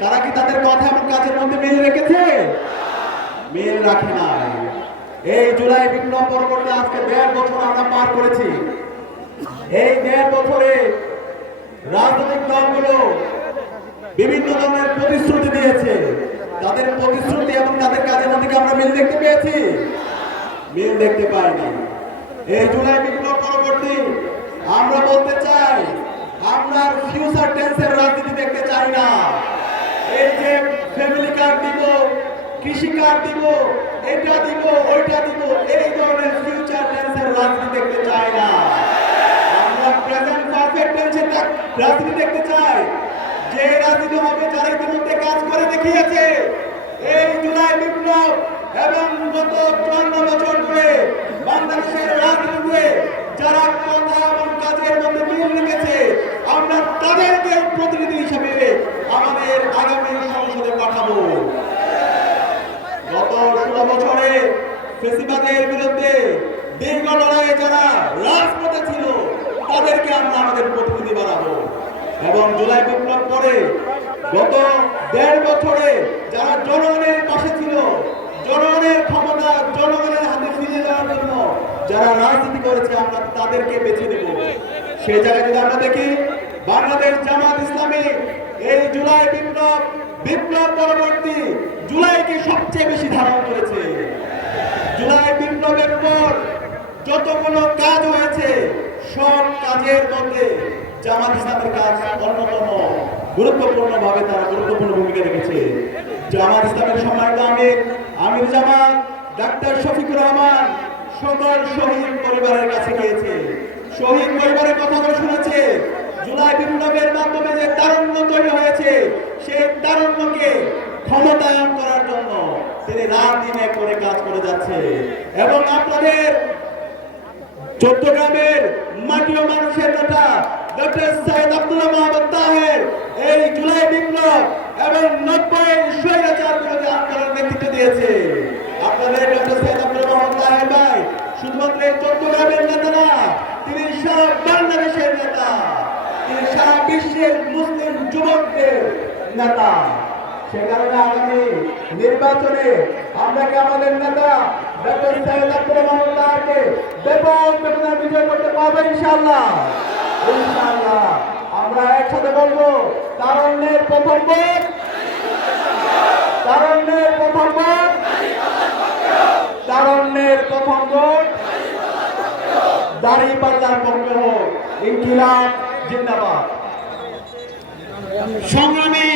তারা কি তাদের কথা এবং কাজের মধ্যে মিল রেখেছে? মিল রাখে নাই। এই জুলাই বিপ্লব পরবর্তী আজকে 1.5 বছর আমরা পার করেছি। এই 1.5 বছরে রাজনৈতিক দলগুলো বিভিন্ন ধরনের প্রতিশ্রুতি দিয়েছে। তাদের প্রতিশ্রুতি এবং তাদের কাজের মধ্যে আমরা মিল দেখতে পেয়েছি? মিল দেখতে পাইনি। এই জুলাই বিপ্লব পরবর্তী আমরা বলতে চাই, আমরা ফিউচার টেন্সের রাজনীতি দেখতে চাই না। এই যে ফ্যামিলি কার্ড দিব, কৃষি কার্ড দিব, এটা দিব, ওইটা দিব, এই ধরনের ফিউচার টেন্সের রাজনীতি দেখতে চাই না। আমরা প্রেজেন্ট পারফেক্ট টেন্সের রাজনীতি দেখতে চাই, যে রাজনীতি হবে যারা ইতিমধ্যে কাজ করে দেখিয়েছে। এই জুলাই বিপ্লব এবং গত 54 বছর ধরে বাংলাদেশের রাজনীতিতে যারা কথা এবং কাজের মধ্যে মিল রেখেছে, আমরা তাদেরকে প্রতিনিধি হিসেবে আমাদের আগামী সংসদে পাঠাবো। গত 16 বছরে ফেসিবাদের বিরুদ্ধে দীর্ঘ লড়াইয়ে যারা রাজপথে ছিল, তাদেরকে আমরা আমাদের প্রতিনিধি বানাবো। এবং জুলাই বিপ্লব পরে গত 1.5 বছরে যারা জনগণের পাশে ছিল, জনগণের ক্ষমতা জনগণের হাতে ফিরিয়ে দেওয়ার জন্য যারা রাজনীতি করেছে, আমরা তাদেরকে বেছে নেব। সেই জায়গায় যদি আমরা দেখি, বাংলাদেশ জামাত ইসলামী এই জুলাই বিপ্লব পরবর্তী জুলাইকে সবচেয়ে বেশি ধারণ করেছে। জুলাই বিপ্লবের পর যতগুলো কাজ হয়েছে, সব কাজের মধ্যে জামাত ইসলামের কাজ অন্যতম গুরুত্বপূর্ণভাবে তারা গুরুত্বপূর্ণ ভূমিকা রেখেছে। জামাত ইসলামের সম্মানিত আমির জামাত ডাক্তার শফিকুর রহমান সকল শহীদ পরিবারের কাছে গিয়েছে, শহীদ পরিবারের কথাগুলো শুনেছে। জুলাই বিপ্লবের মাধ্যমে যে তারুণ্য তৈরি হয়েছে, সেই তারুণ্যকে ক্ষমতায়ন করার জন্য তিনি রাত দিন এক করে কাজ করে যাচ্ছে। এবং আপনাদের চট্টগ্রামের মাটি ও মানুষের নেতা ডক্টর সৈয়দ আব্দুল্লাহ মাহমুদ তাহের এই জুলাই বিপ্লব এবং 90 স্বৈরাচার বিরোধী আন্দোলনের নেতৃত্ব দিয়েছে। আপনাদের ডক্টর সৈয়দ আব্দুল্লাহ মাহমুদ তাহের ভাই শুধুমাত্র চট্টগ্রামের নেতা না, তিনি সারা বাংলাদেশের নেতা, তিনি সারা বিশ্বের মুসলিম যুবকদের নেতা। সে কারণে আগামী নির্বাচনে আমরা কি আমাদের নেতা ডক্টর সৈয়দ আব্দুল্লাহ মাহমুদ তাহেরকে ব্যাপক বেতনে বিজয় করতে পারবো ইনশাআল্লাহ? ইনশাআল্লাহ। আমরা একসাথে বলবো, তারুণ্যের প্রথম ভোট, তারুণ্যের প্রথম ভোট, তারুণ্যের প্রথম ভোট দাঁড়িপাল্লার পক্ষে হোক। ইনকিলাব জিন্দাবাদ। সংগ্রামী